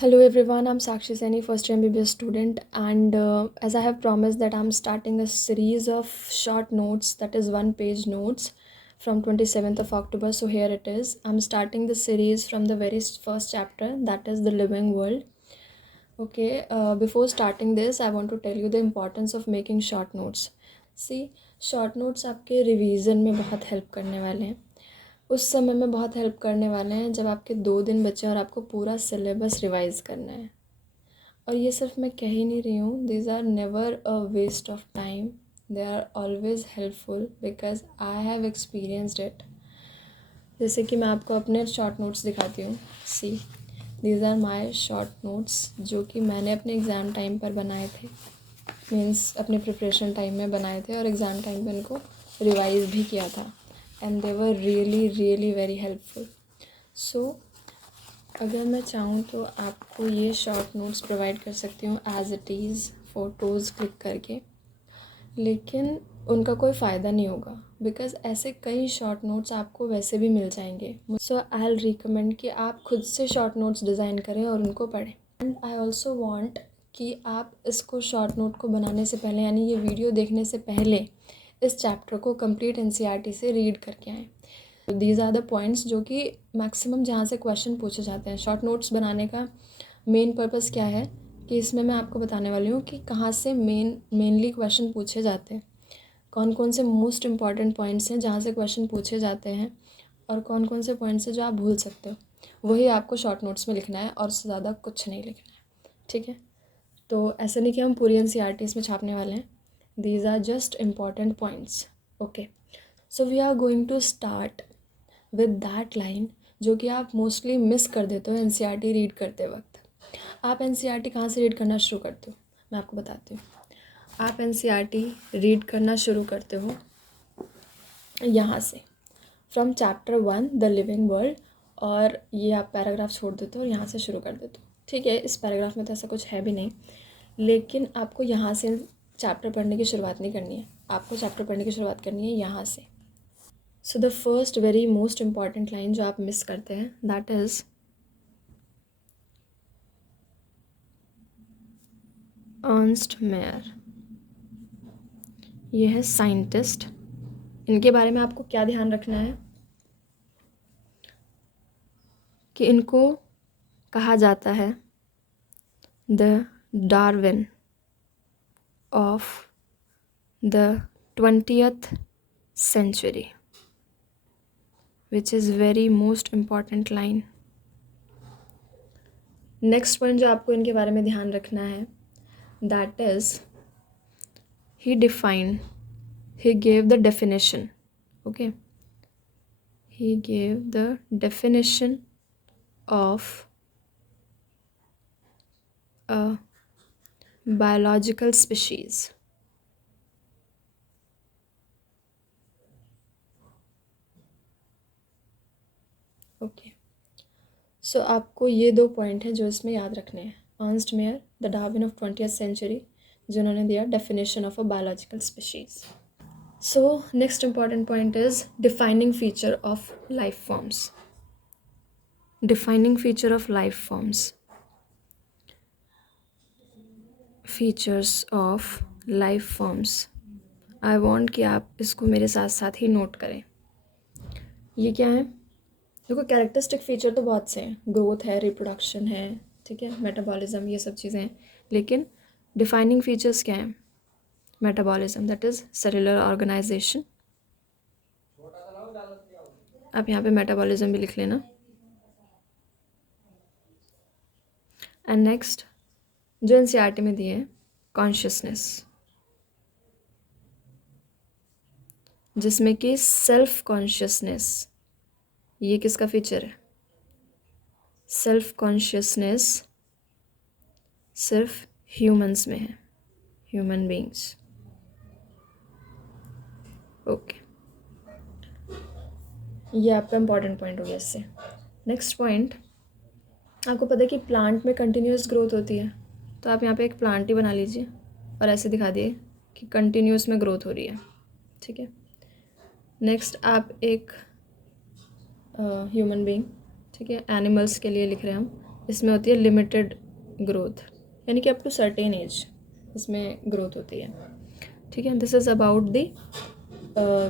Hello everyone, I'm Sakshi Saini, first year MBBS student, and as I have promised that I'm starting a series of short notes, that is one page notes from 27th of October. So here it is. I'm starting the series from the very first chapter, that is the living world. Okay, before starting this, I want to tell you the importance of making short notes. See, short notes आपके revision में बहुत help करने वाले हैं, उस समय में बहुत हेल्प करने वाले हैं जब आपके 2 दिन बचे और आपको पूरा सिलेबस रिवाइज करना है। और ये सिर्फ मैं कह ही नहीं रही हूँ, these are never a waste of time, they are always helpful because I have experienced it. जैसे कि मैं आपको अपने शॉर्ट नोट्स दिखाती हूँ। See, these are my short notes जो कि मैंने अपने एग्ज़ाम टाइम पर बनाए थे, मीन्स अपने प्रिपरेशन टाइम में बनाए थे और एग्ज़ाम टाइम पे उनको रिवाइज भी किया था, and they were really really very helpful. So अगर मैं चाहूँ तो आपको ये शॉर्ट नोट्स प्रोवाइड कर सकती हूँ as it is, photos click करके, लेकिन उनका कोई फ़ायदा नहीं होगा बिकॉज़ ऐसे कई शॉर्ट नोट्स आपको वैसे भी मिल जाएंगे। सो आई विल रिकमेंड कि आप खुद से शॉर्ट नोट्स डिज़ाइन करें और उनको पढ़ें। एंड आई ऑल्सो वांट कि आप इसको शॉर्ट नोट को बनाने से पहले, यानी ये वीडियो देखने से पहले, इस चैप्टर को कंप्लीट एनसीईआरटी से रीड करके आएँ। दीज आर द पॉइंट्स जो कि मैक्सिमम जहाँ से क्वेश्चन पूछे जाते हैं। शॉर्ट नोट्स बनाने का मेन पर्पस क्या है कि इसमें मैं आपको बताने वाली हूँ कि कहाँ से मेनली क्वेश्चन पूछे जाते हैं, कौन कौन से मोस्ट इम्पॉर्टेंट पॉइंट्स हैं जहाँ से क्वेश्चन पूछे जाते हैं, और कौन कौन से पॉइंट्स हैं जो आप भूल सकते हो। वही आपको शॉर्ट नोट्स में लिखना है और उससे ज़्यादा कुछ नहीं लिखना है, ठीक है। तो ऐसा नहीं कि हम पूरी एनसीईआरटी इसमें छापने वाले हैं, these are just important points. Okay, so we are going to start with that line जो कि आप मोस्टली मिस कर देते हो एनसीईआरटी रीड करते वक्त। आप एनसीईआरटी कहाँ से रीड करना शुरू करते हो, मैं आपको बताती हूँ। आप एनसीईआरटी रीड करना शुरू करते हो यहाँ से, from chapter 1 the living world, और ये आप पैराग्राफ छोड़ देते हो और यहाँ से शुरू कर देते हो। ठीक है, इस पैराग्राफ में तो ऐसा कुछ है भी नहीं, लेकिन आपको यहाँ से चैप्टर पढ़ने की शुरुआत नहीं करनी है, आपको चैप्टर पढ़ने की शुरुआत करनी है यहाँ से। So the first very most important line जो आप मिस करते हैं, दैट इज़ अर्नस्ट मेयर। ये है साइंटिस्ट। इनके बारे में आपको क्या ध्यान रखना है कि इनको कहा जाता है the Darwin of the 20th century, which is very most important line. Next point जो आपको इनके बारे में ध्यान रखना है, that is he defined, he gave the definition. Okay, he gave the definition of a biological species. Okay, so आपको ये 2 पॉइंट हैं जो इसमें याद रखने हैं। Ernst Mayr, the Darwin of 20th century, जिन्होंने दिया definition of a biological species. So next important point is defining feature of life forms. Defining feature of life forms, features of life forms. I want कि आप इसको मेरे साथ साथ ही note करें। ये क्या है? देखो, कैरेक्टरिस्टिक फीचर तो बहुत से हैं, ग्रोथ है, रिप्रोडक्शन है, ठीक है, मेटाबॉलिज्म, ये सब चीज़ें हैं, लेकिन डिफाइनिंग फीचर्स क्या हैं? Metabolism, that is cellular organization. आप यहाँ पे मेटाबॉलिज्म भी लिख लेना। एंड नेक्स्ट जो एनसीईआरटी में दिए हैं, कॉन्शियसनेस, जिसमें कि सेल्फ कॉन्शियसनेस, ये किसका फीचर है? सेल्फ कॉन्शियसनेस सिर्फ ह्यूमंस में है, ह्यूमन बींग्स। ओके, ये आपका इंपॉर्टेंट पॉइंट हो गया इससे। नेक्स्ट पॉइंट, आपको पता है कि प्लांट में कंटिन्यूस ग्रोथ होती है, तो आप यहाँ पे एक प्लांट ही बना लीजिए और ऐसे दिखा दिए कि कंटिन्यूस में ग्रोथ हो रही है, ठीक है। नेक्स्ट आप एक ह्यूमन बीइंग, ठीक है, एनिमल्स के लिए लिख रहे हैं हम, इसमें होती है लिमिटेड ग्रोथ, यानी कि अप टू सर्टेन एज इसमें ग्रोथ होती है, ठीक है। This is about the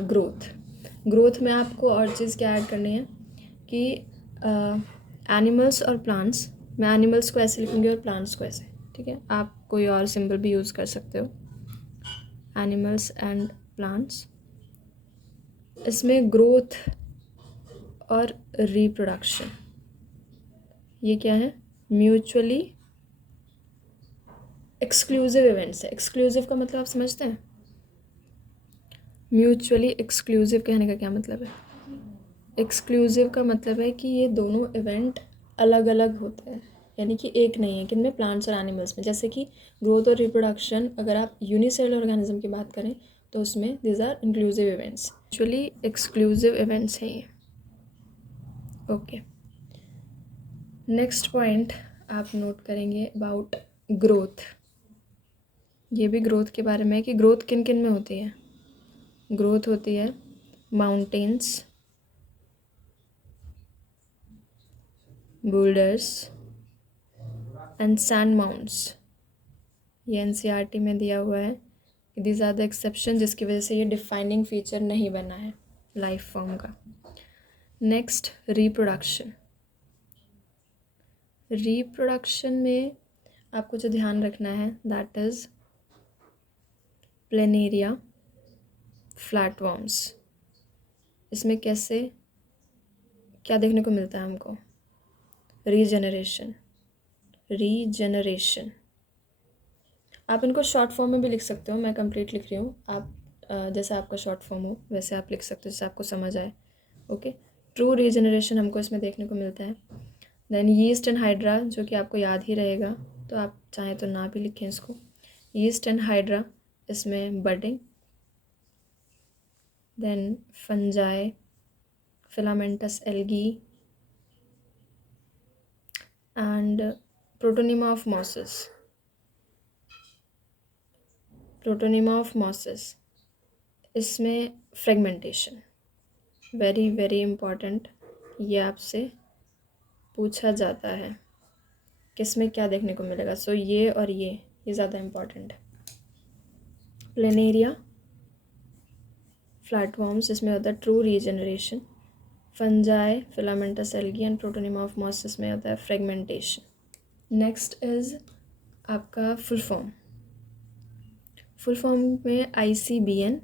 growth. Growth में आपको और चीज़ क्या ऐड करनी है कि एनिमल्स और प्लांट्स, मैं एनिमल्स को ऐसे लिखूँगी और प्लांट्स को ऐसे, ठीक है। आप कोई और सिंबल भी यूज़ कर सकते हो, एनिमल्स एंड प्लांट्स। इसमें ग्रोथ और रिप्रोडक्शन ये क्या है, म्यूचुअली एक्सक्लूसिव इवेंट्स है। एक्सक्लूसिव का मतलब आप समझते हैं, म्यूचुअली एक्सक्लूसिव कहने का क्या मतलब है। एक्सक्लूसिव का मतलब है कि ये दोनों इवेंट अलग अलग होते हैं, यानी कि एक नहीं है। किनमें, प्लांट्स और एनिमल्स में। जैसे कि ग्रोथ और रिप्रोडक्शन अगर आप यूनिसेलुलर ऑर्गेनिज्म की बात करें तो उसमें this are inclusive events, actually exclusive events हैं ये, ओके। नेक्स्ट पॉइंट आप नोट करेंगे अबाउट ग्रोथ। ये भी ग्रोथ के बारे में है कि ग्रोथ किन किन में होती है। ग्रोथ होती है mountains, boulders and sand mounds. ये एनसीईआरटी में दिया हुआ है कि दीज आर द एक्सेप्शन, जिसकी वजह से ये डिफाइनिंग फीचर नहीं बना है लाइफ फॉर्म का। Next reproduction. रिप्रोडक्शन में आपको जो ध्यान रखना है दैट इज़ प्लेनेरिया, फ्लैटवर्म्स। इसमें कैसे क्या देखने को मिलता है हमको, रीजेनरेशन। रीजेनरेशन आप इनको शॉर्ट फॉर्म में भी लिख सकते हो, मैं कंप्लीट लिख रही हूँ, आप जैसा आपका शॉर्ट फॉर्म हो वैसे आप लिख सकते हो, जैसे आपको समझ आए, ओके। ट्रू रीजनरेशन हमको इसमें देखने को मिलता है। देन यीस्ट एंड हाइड्रा, जो कि आपको याद ही रहेगा, तो आप चाहें तो ना भी लिखें इसको। यीस्ट एंड हाइड्रा, इसमें budding. Then fungi, filamentous algae and protonema of mosses. Protonema of mosses, इसमें फ्रेगमेंटेशन, वेरी वेरी इम्पॉर्टेंट, ये आपसे पूछा जाता है किसमें क्या देखने को मिलेगा। सो ये और ये ज़्यादा इम्पॉर्टेंट है। प्लेनेरिया, फ्लैटवर्म्स, इसमें होता है true regeneration. Fungi, filamentous algae and protonema of mosses में होता है फ्रेगमेंटेशन। नेक्स्ट इज़ आपका फुल फॉर्म। फुल फॉर्म में ICBN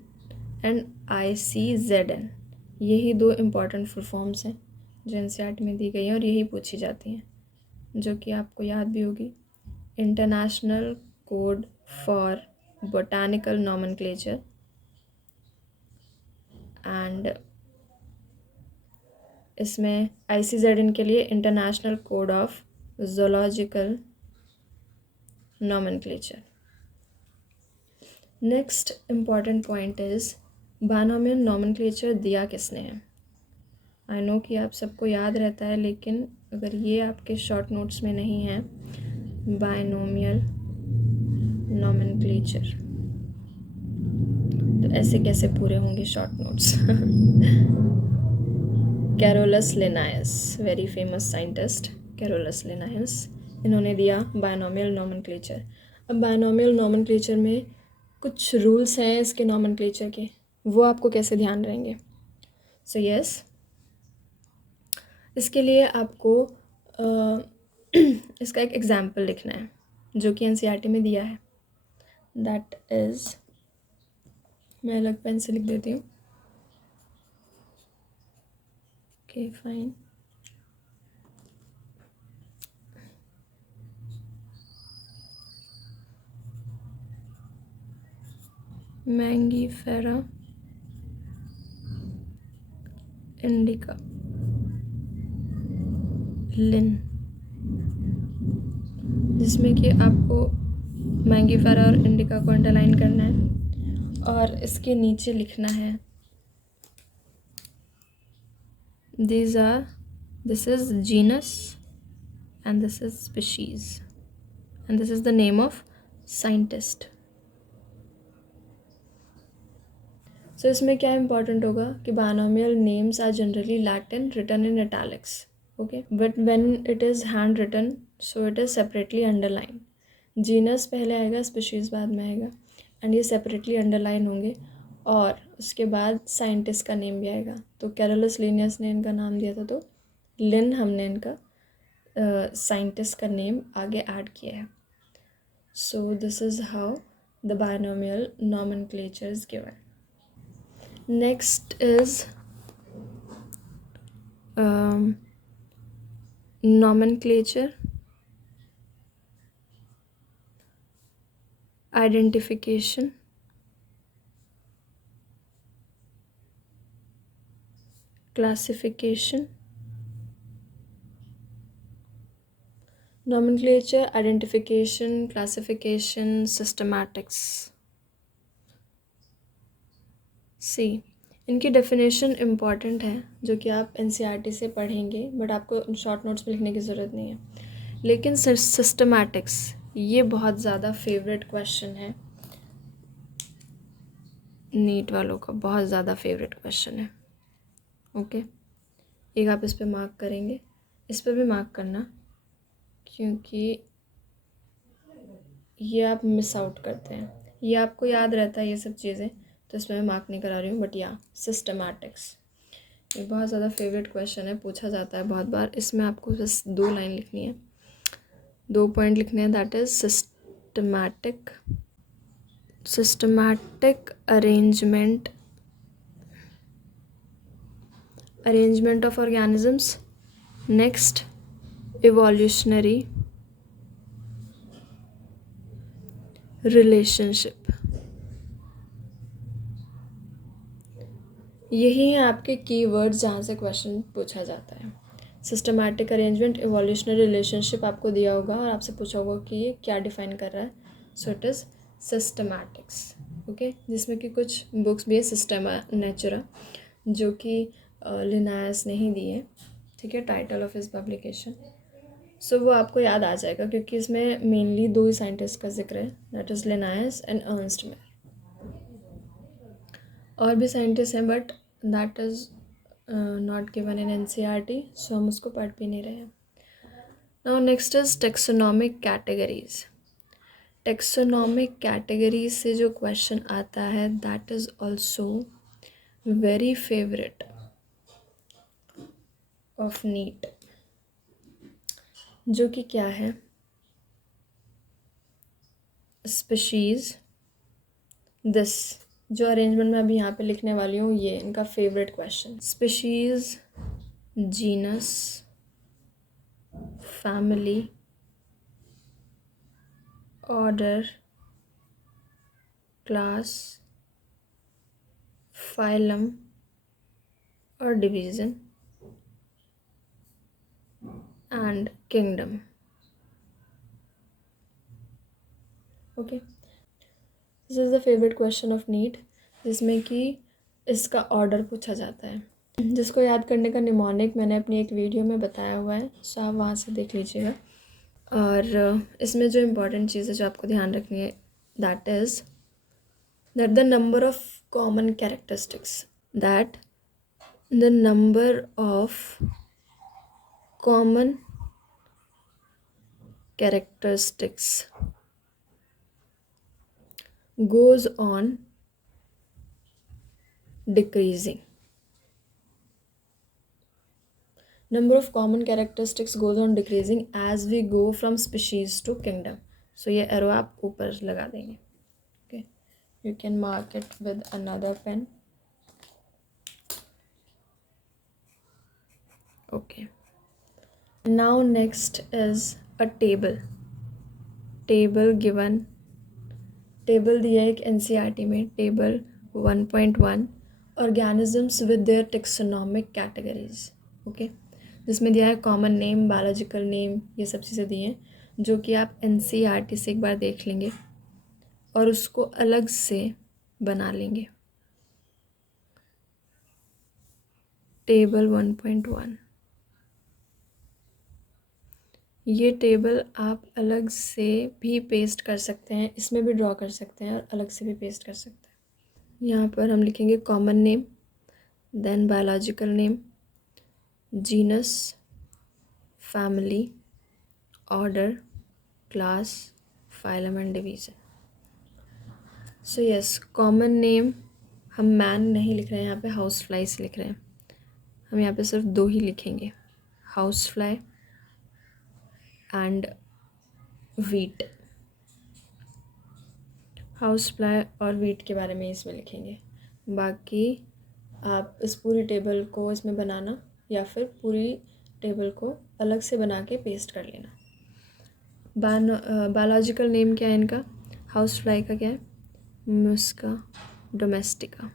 एंड ICZN, यही दो इम्पॉर्टेंट फुल फॉर्म्स हैं जो एनसीईआरटी में दी गई हैं और यही पूछी जाती हैं, जो कि आपको याद भी होगी। International code for botanical nomenclature and इसमें ICZN के लिए international code of zoological nomenclature. Next important point is binomial nomenclature दिया किसने है। आई नो कि आप सबको याद रहता है, लेकिन अगर ये आपके शॉर्ट नोट्स में नहीं है, बायनॉमियल नॉमेनक्लेचर, तो ऐसे कैसे पूरे होंगे short notes. Carolus लिनायस, very famous scientist Carolus लिनायस, इन्होंने दिया बायनॉमियल नॉमेनक्लेचर। अब बायनॉमियल नॉमेनक्लेचर में कुछ रूल्स हैं इसके नॉमेनक्लेचर के, वो आपको कैसे ध्यान रहेंगे। सो यस, इसके लिए आपको इसका एक एग्जाम्पल लिखना है जो कि एनसीईआरटी में दिया है। दैट इज़, मैं अलग पेन से लिख देती हूँ, ओके फाइन। मैंगीफेरा इंडिका लिन, जिसमें कि आपको मैंगीफेरा और इंडिका को अंडरलाइन करना है और इसके नीचे लिखना है this is genus and this is species and this is the name of scientist. So इसमें क्या इंपॉर्टेंट होगा कि binomial names are generally Latin written in italics, okay, but when it is hand written so it is separately underline. Genus पहले आएगा, species बाद में आएगा, and ये सेपरेटली अंडरलाइन होंगे. और उसके बाद साइंटिस्ट का नेम भी आएगा. तो कैरोलस लिनियस ने इनका नाम दिया था, तो लिन हमने इनका साइंटिस्ट का नेम आगे ऐड किया है. सो this is how the binomial nomenclature is given. Next is nomenclature, identification, classification. Nomenclature, identification, classification, systematics. सी, इनकी डेफिनेशन इम्पॉर्टेंट है जो कि आप एनसीईआरटी से पढ़ेंगे, बट आपको शॉर्ट नोट्स में लिखने की ज़रूरत नहीं है. लेकिन सिस्टमैटिक्स ये बहुत ज़्यादा फेवरेट क्वेश्चन है, नीट वालों का बहुत ज़्यादा फेवरेट क्वेश्चन है. ओके, एक आप इस पे मार्क करेंगे, इस पे भी मार्क करना, क्योंकि ये आप मिस आउट करते हैं. ये आपको याद रहता है ये सब चीज़ें, तो इसमें मैं मार्क नहीं करा रही हूँ, बट या सिस्टमैटिक्स ये बहुत ज़्यादा फेवरेट क्वेश्चन है, पूछा जाता है बहुत बार. इसमें आपको बस 2 लाइन लिखनी है, 2 पॉइंट लिखने हैं. That is systematic arrangement of organisms. Next, evolutionary relationship. यही हैं आपके कीवर्ड्स जहाँ से क्वेश्चन पूछा जाता है. सिस्टमैटिक अरेंजमेंट, इवोल्यूशनरी रिलेशनशिप आपको दिया होगा और आपसे पूछा होगा कि ये क्या डिफाइन कर रहा है. So it is systematics. Okay, जिसमें कि कुछ बुक्स भी है, सिस्टेमा नेचुरा, जो कि लिनायस ने ही दी है. ठीक है, टाइटल ऑफ हिज पब्लिकेशन. सो वो आपको याद आ जाएगा, क्योंकि इसमें मेनली 2 ही साइंटिस्ट का जिक्र है, that is Linnaeus and Ernst Mayr. और भी साइंटिस्ट हैं, but that is not given in NCERT, so हम उसको पढ़ भी नहीं रहे हैं. Now next is taxonomic categories. Taxonomic categories से जो क्वेश्चन आता है, that is also very favourite of NEET, जो कि क्या है, स्पीशीज़. दिस जो अरेंजमेंट मैं अभी यहाँ पे लिखने वाली हूँ, ये इनका favourite question. Species, genus, family, order, class, phylum और division, and kingdom. Okay, this is the favourite question of NEET, जिसमें कि इसका ऑर्डर पूछा जाता है, जिसको याद करने का निमोनिक मैंने अपनी एक वीडियो में बताया हुआ है, सो आप वहाँ से देख लीजिएगा. और इसमें जो इम्पोर्टेंट चीज़ है जो आपको ध्यान रखनी है, that is that the number of common characteristics, that the number of common characteristics goes on decreasing. Number of common characteristics goes on decreasing as we go from species to kingdom. So ये arrow आप ऊपर लगा देंगे. Okay, you can mark it with another pen. Okay, now next is a table given. Table दिया है एक NCERT में, table 1.1, organisms with their taxonomic categories. Okay, जिसमें दिया है कॉमन नेम, बायोलॉजिकल नेम, ये सब चीज़ें दी हैं, जो कि आप एनसीईआरटी से एक बार देख लेंगे और उसको अलग से बना लेंगे. टेबल 1.1, ये टेबल आप अलग से भी पेस्ट कर सकते हैं, इसमें भी ड्रॉ कर सकते हैं और अलग से भी पेस्ट कर सकते हैं. यहाँ पर हम लिखेंगे common name, then biological name, genus, family, order, class, phylum and division. So yes, common name हम मैन नहीं लिख रहे हैं यहाँ पे, हाउस फ्लाइज लिख रहे हैं। हम यहाँ पे सिर्फ 2 ही लिखेंगे, house fly and wheat. House fly और वीट के बारे में इसमें लिखेंगे। बाकी आप इस पूरी टेबल को इसमें बनाना या फिर पूरी टेबल को अलग से बना के पेस्ट कर लेना। बायोलॉजिकल नेम क्या है इनका? हाउस फ्लाई का क्या है? मुस्का डोमेस्टिका।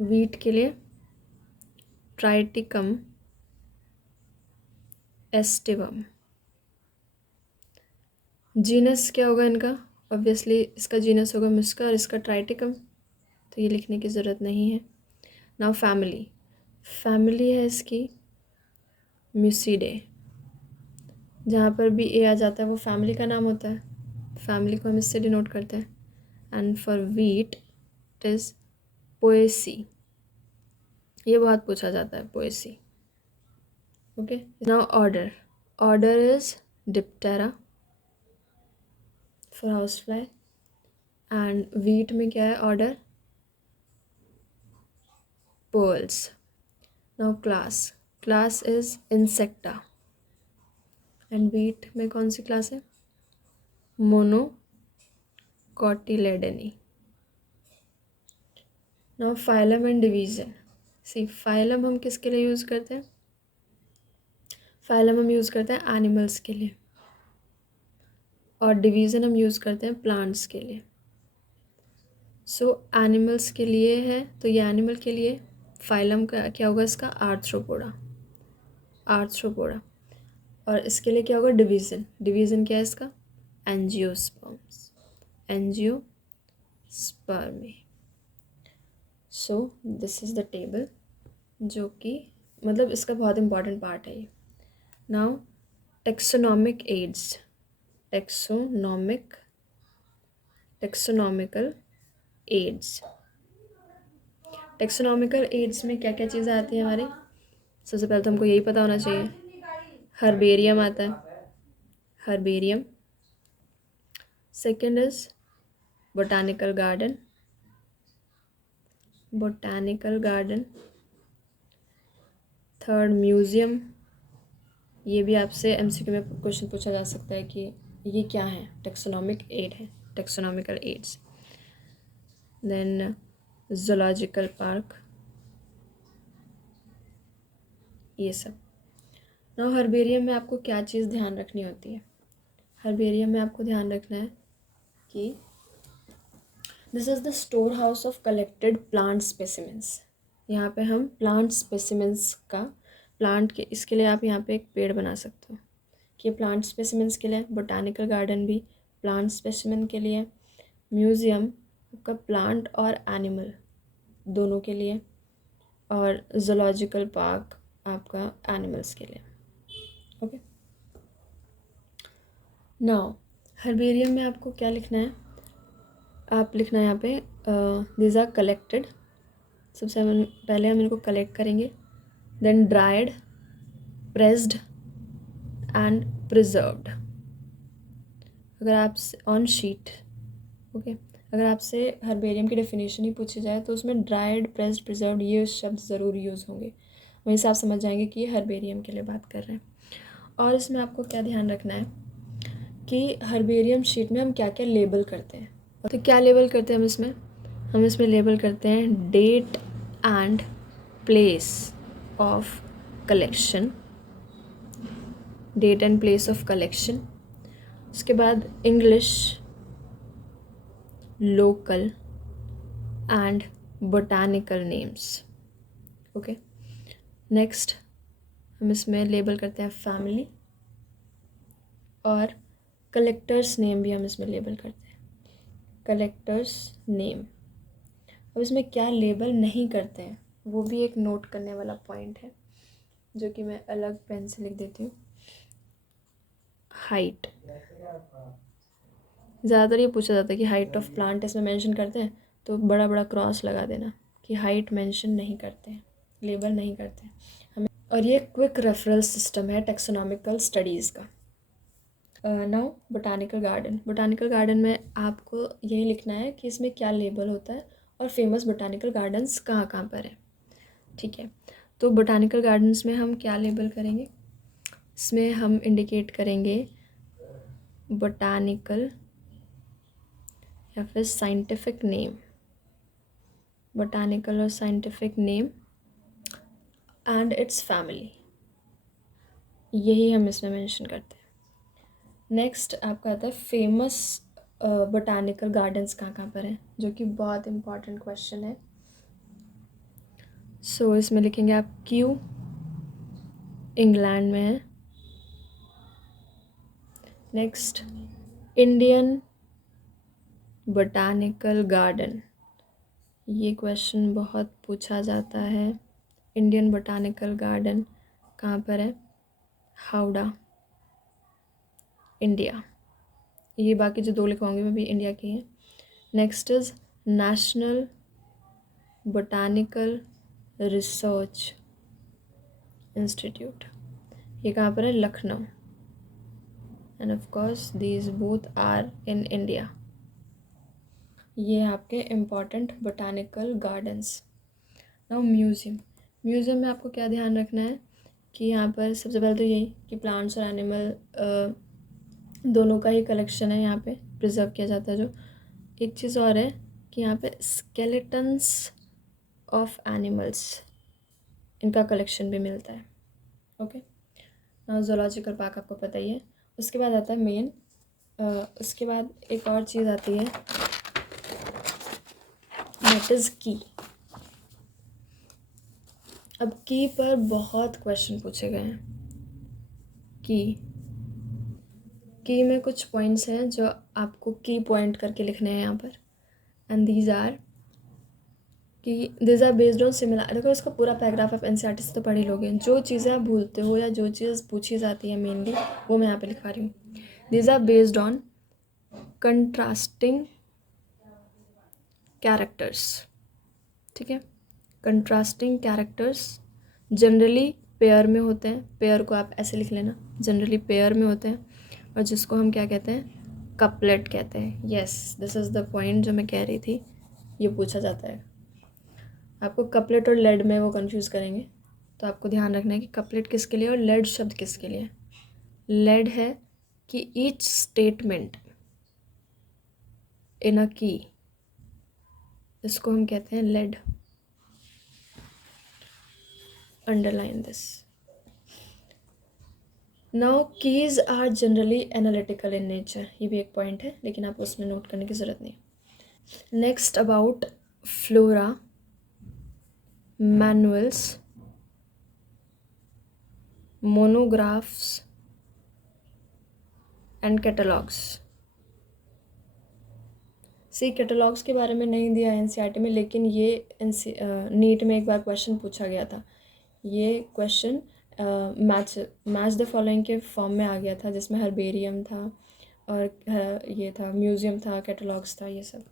वीट के लिए ट्राइटिकम एस्टिवम। जीनस क्या होगा इनका? ऑब्वियसली इसका जीनस होगा मुस्का और इसका ट्राइटिकम, तो ये लिखने की ज़रूरत नहीं है। नाउ फैमिली, फैमिली है इसकी म्यूसिडे। जहाँ पर भी ए आ जाता है वो फैमिली का नाम होता है, फैमिली को हम इससे डिनोट करते हैं। And for wheat it is Poaceae. ये बहुत पूछा जाता है, Poaceae. Okay, now order, order is Diptera for house fly. And wheat में क्या है order? Poales. Now class, class is Insecta. And wheat में कौन सी क्लास है? Monocotyledonae. Now phylum and division. See, phylum हम किसके लिए यूज़ करते हैं? फाइलम हम यूज़ करते हैं एनिमल्स के लिए, और डिवीज़न हम यूज़ करते हैं प्लांट्स के लिए। सो एनिमल्स के लिए है तो ये एनिमल के लिए फाइलम का क्या होगा इसका? Arthropoda, arthropoda. और इसके लिए क्या होगा? डिवीज़न, डिवीज़न क्या है इसका? Angiosperms, angiospermae. So this is the table, जो कि मतलब इसका बहुत इंपॉर्टेंट पार्ट है ये। Now taxonomic aids, taxonomical aids. Taxonomical aids में क्या क्या चीज़ें आती हैं हमारी? सबसे पहले तो हमको यही पता होना चाहिए, हर्बेरियम आता है, herbarium. Second is botanical garden, botanical garden. Third museum, ये भी आपसे एमसीक्यू में क्वेश्चन पूछा जा सकता है कि ये क्या है? टेक्सोनॉमिक एड है, taxonomical aids. Then zoological park, ये सब। नाउ हर्बेरियम में आपको क्या चीज़ ध्यान रखनी होती है? हर्बेरियम में आपको ध्यान रखना है कि this is the store house of collected plant specimens. यहाँ पे हम प्लांट स्पेसिमेंट्स का, प्लांट के, इसके लिए आप यहाँ पे एक पेड़ बना सकते हो कि ये प्लांट स्पेसिमेंट्स के लिए। बोटानिकल गार्डन भी प्लांट स्पेसिमेन के लिए। म्यूज़ियम आपका प्लांट और एनिमल दोनों के लिए, और ज़ूलॉजिकल पार्क आपका एनिमल्स के लिए। ओके, नाउ हर्बेरियम में आपको क्या लिखना है? आप लिखना है यहाँ पे दीज आर कलेक्टेड। सबसे पहले हम इनको कलेक्ट करेंगे, then dried, pressed and preserved. अगर आप ऑन शीट, ओके, अगर आपसे हर्बेरियम की डेफिनेशन ही पूछी जाए तो उसमें ड्राइड, प्रेस्ड, प्रिजर्व्ड ये शब्द ज़रूर यूज़ होंगे, वहीं से आप समझ जाएंगे कि ये हर्बेरियम के लिए बात कर रहे हैं। और इसमें आपको क्या ध्यान रखना है कि हर्बेरियम शीट में हम क्या क्या लेबल करते हैं। तो क्या लेबल करते हैं हम इसमें लेबल करते हैं date and place of collection, date and place of collection. उसके बाद English, local and botanical names. Okay, next हम इसमें लेबल करते हैं फैमिली, और कलेक्टर्स नेम भी हम इसमें लेबल करते हैं, कलेक्टर्स नेम। अब इसमें क्या लेबल नहीं करते हैं वो भी एक नोट करने वाला पॉइंट है, जो कि मैं अलग पेन से लिख देती हूँ। हाइट, ज़्यादातर ये पूछा जाता है कि हाइट ऑफ प्लांट इसमें मेंशन करते हैं, तो बड़ा बड़ा क्रॉस लगा देना कि हाइट मेंशन नहीं करते हैं, लेबल नहीं करते हैं। हमें और ये क्विक रेफरल सिस्टम है टेक्सोनॉमिकल स्टडीज़ का। नाउ बोटानिकल गार्डन में आपको यही लिखना है कि इसमें क्या लेबल होता है और फेमस बोटानिकल गार्डन्स कहाँ कहाँ पर है। ठीक है, तो बोटानिकल गार्डन्स में हम क्या लेबल करेंगे, इसमें हम इंडिकेट करेंगे बोटानिकल या फिर साइंटिफिक नेम, बोटानिकल और scientific name and it's family, यही हम इसमें मेंशन करते हैं। नेक्स्ट आपका आता है फेमस बोटानिकल गार्डन्स कहाँ कहाँ पर हैं, जो कि बहुत इम्पॉर्टेंट क्वेश्चन है। सो इसमें लिखेंगे आप क्यू, इंग्लैंड में है। नेक्स्ट इंडियन बोटानिकल गार्डन, ये क्वेश्चन बहुत पूछा जाता है। इंडियन बोटानिकल गार्डन कहाँ पर है, हावड़ा, इंडिया। ये बाकी जो दो लिखवाऊंगी मैं भी इंडिया की हैं। Next is national botanical research institute, ये कहाँ पर है, Lucknow. And of course these both are in India. ये आपके important botanical gardens. Now museum में आपको क्या ध्यान रखना है कि यहाँ पर सबसे पहले तो यही कि प्लांट्स और एनिमल दोनों का ही कलेक्शन है यहाँ पे प्रिजर्व किया जाता है। जो एक चीज़ और है कि यहाँ पे स्केलेटन्स ऑफ एनिमल्स, इनका कलेक्शन भी मिलता है। ओके, नाउ ज़ूलॉजिकल पार्क आपको पता ही है। उसके बाद आता है मेन, उसके बाद एक और चीज़ आती है, दैट इज़ की। अब की पर बहुत क्वेश्चन पूछे गए हैं। की में कुछ पॉइंट्स हैं जो आपको की पॉइंट करके लिखने हैं यहाँ पर, and these are based on similar. देखो इसका पूरा पैराग्राफ आप एनसीईआरटी से तो पढ़ ही लोगे। जो चीज़ें आप भूलते हो या जो चीज़ पूछी जाती है मेनली, वो मैं यहाँ पे लिखा रही हूँ। These are based on contrasting characters. ठीक है, कंट्रास्टिंग कैरेक्टर्स जनरली पेयर में होते हैं। पेयर को आप ऐसे लिख लेना, जनरली पेयर में होते हैं, और जिसको हम क्या कहते हैं, कपलेट कहते हैं। Yes, this is the point जो मैं कह रही थी, ये पूछा जाता है। आपको कपलेट और लेड में वो कंफ्यूज करेंगे, तो आपको ध्यान रखना है कि कपलेट किसके लिए और लेड शब्द किसके लिए। लेड है कि ईच स्टेटमेंट इन अ की, इसको हम कहते हैं lead. Underline this. Now keys are generally analytical in nature, ये भी एक पॉइंट है, लेकिन आप उसमें नोट करने की ज़रूरत नहीं। Next about flora, manuals, monographs and catalogues. Catalogues के बारे में नहीं दिया है एनसीईआरटी में, लेकिन ये नीट में एक बार क्वेश्चन पूछा गया था। ये क्वेश्चन मैच द फॉलोइंग के फॉर्म में आ गया था, जिसमें हर्बेरियम था और ये था म्यूज़ियम था, कैटलॉग्स था, ये सब।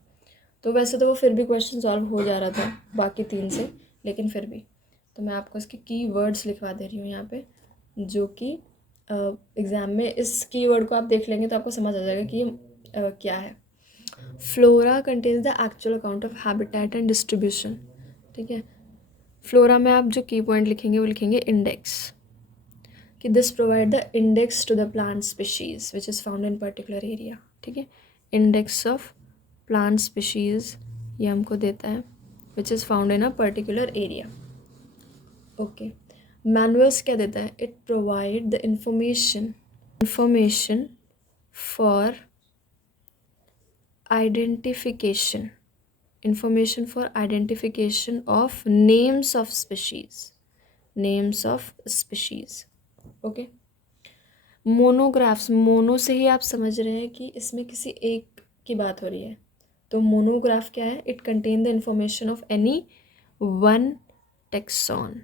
तो वैसे तो वो फिर भी क्वेश्चन सॉल्व हो जा रहा था बाकी तीन से, लेकिन फिर भी तो मैं आपको इसके की वर्ड्स लिखवा दे रही हूँ यहाँ पे, जो कि एग्ज़ाम में इस की वर्ड को आप देख लेंगे तो आपको समझ आ जाएगा कि ये क्या है। Flora contains the actual account of habitat and distribution. ठीक है, फ्लोरा में आप जो की पॉइंट लिखेंगे वो लिखेंगे इंडेक्स, कि this provide the index to the plant species which is found in particular area. ठीक है, इंडेक्स ऑफ प्लांट स्पीशीज ये हमको देता है विच is found in a particular area. Okay, manuals क्या देता है, it provide the information for identification of names of species. Okay, monographs, mono से ही आप समझ रहे हैं कि इसमें किसी एक की बात हो रही है। तो मोनोग्राफ क्या है, it contain the information of any one tax on.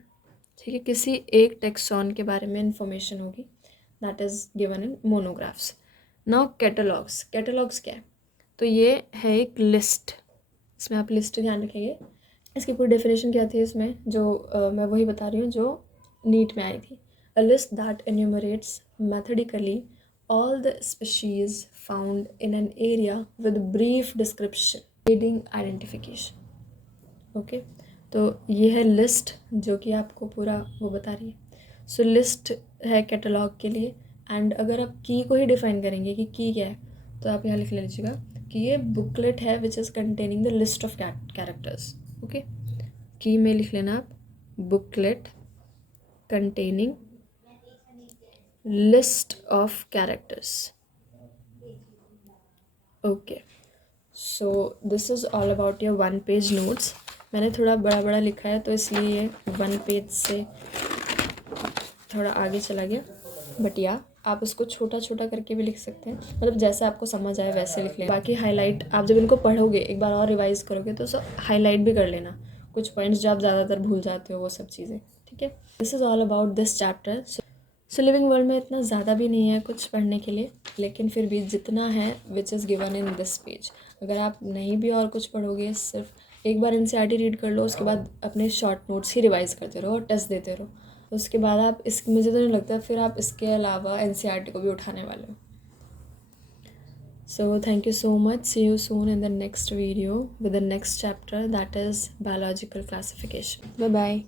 ठीक है, किसी एक टेक्सॉन के बारे में इंफॉर्मेशन होगी, that is given in monographs. Now catalogues क्या है, तो ये है एक लिस्ट, इसमें आप लिस्ट ध्यान रखेंगे। इसकी पूरी डेफिनेशन क्या थी इसमें, जो मैं वही बता रही हूँ जो नीट में आई थी। A list that enumerates methodically all the species found in an area with brief description aiding identification. Okay, तो ये है लिस्ट जो कि आपको पूरा वो बता रही है। सो लिस्ट है कैटलॉग के लिए, एंड अगर आप की को ही डिफाइन करेंगे कि की क्या है, तो आप यहाँ लिख लीजिएगा कि ये बुकलेट है which is containing the list of characters. Okay, की में लिख लेना आप booklet containing list of characters. Okay, so this is all about your 1 page notes. मैंने थोड़ा बड़ा बड़ा लिखा है तो इसलिए ये 1 पेज से थोड़ा आगे चला गया, बट या आप इसको छोटा छोटा करके भी लिख सकते हैं, मतलब जैसे आपको समझ आए वैसे लिख लें। बाकी हाईलाइट आप जब इनको पढ़ोगे एक बार और रिवाइज करोगे तो सब हाईलाइट भी कर लेना, कुछ पॉइंट्स जो आप ज़्यादातर भूल जाते हो वो सब चीज़ें, ठीक है। This is all about this chapter. So living world में इतना ज़्यादा भी नहीं है कुछ पढ़ने के लिए, लेकिन फिर भी जितना है which is given in this page, अगर आप नहीं भी और कुछ पढ़ोगे, सिर्फ एक बार एनसीईआरटी रीड कर लो, उसके बाद अपने शॉर्ट नोट्स ही रिवाइज करते रहो और टेस्ट देते रहो, उसके बाद आप मुझे तो नहीं लगता फिर आप इसके अलावा एनसीईआरटी को भी उठाने वाले हो। So thank you so much, see you soon in the next video with the next chapter that is biological classification. Bye bye.